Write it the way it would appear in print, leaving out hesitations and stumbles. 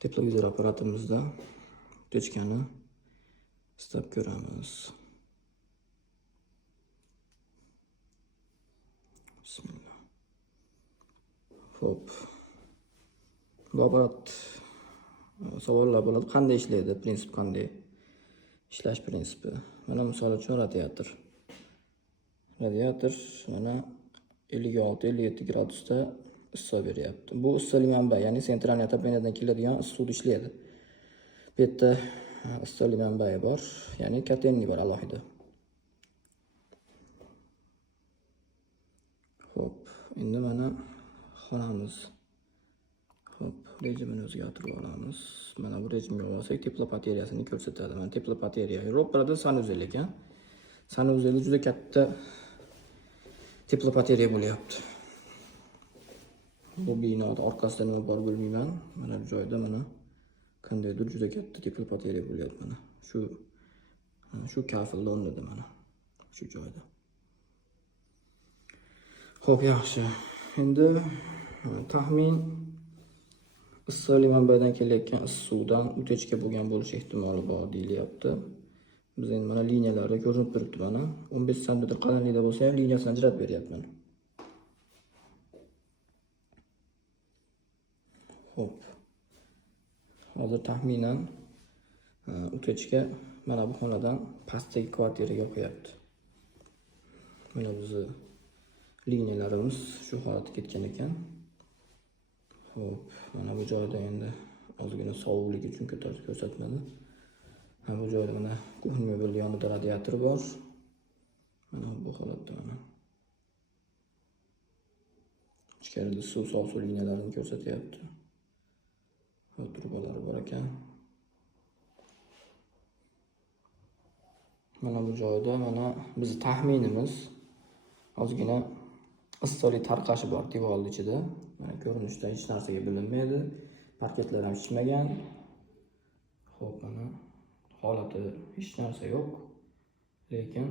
Teplovizor apparatimizda pechkani istab ko'ramiz. Bismillah. Xo'p. Bu apparat savollar bo'ladi, qanday ishlaydi, prinsip qanday? İşlash prinsipi. Mana misol uchun radiator. Radiator mana 56-57 gradusda issiq beryapti. Bu issiqlik manbai, ya'ni sentral отоплениyadan keladigan suvni ishlaydi. Bu yerda issiqlik manbai bor, ya'ni kotelni bor alohida. Xo'p, endi mana xonamiz. Xo'p, rejimini o'zgartirib olamiz. Mana bu rejimga olsak, teplo batareyasini ko'rsatadi. Mana teplo batareya. Yevropada sanuzel ekan. Sanuzelda juda katta teplo batareya bo'lyapti. Bu binoda orqasida nima bor bilmayman. Mana bu joyda mana qandaydir juda katta teplo batareya bo'lyapti mana. Shu kafilda o'rnida mana. Shu joyda. Xo'p, yaxshi. Endi taxmin issiqlik manbaidan kelayotgan issiq suvdan o'techka bo'lgan bo'lish ehtimoli bor deyilyapti. Biz endi mana liniyalarda ko'rinib turibdi mana. 15 sm qalinlikda bo'lsa ham liniyasini ajratib beryapman. Xo'p. Hozir taxminan o'techka mana bu xonadan pastdagi kvartiraga qo'yapti. Mana bizni liniyalarimiz shu holatga ketgan ekan. Xo'p, mana bu joyda endi ozgina sovuqlik uchun ko'rsatmadi. Mana bu joyda mana kuxnya mebel yonida radiator bor. Mana bu holatda mana. Ichkarida suv liniyalarini ko'rsatyapti. Trubalari bor ekan. Mana bu joyda mana biz taxminimiz ozgina issiqlik tarqashi bor devorning ichida. Mana ko'rinishda hech narsaga bilinmaydi. Parketlar ham shishmagan. Xo'p, mana holati hech narsa yo'q. Lekin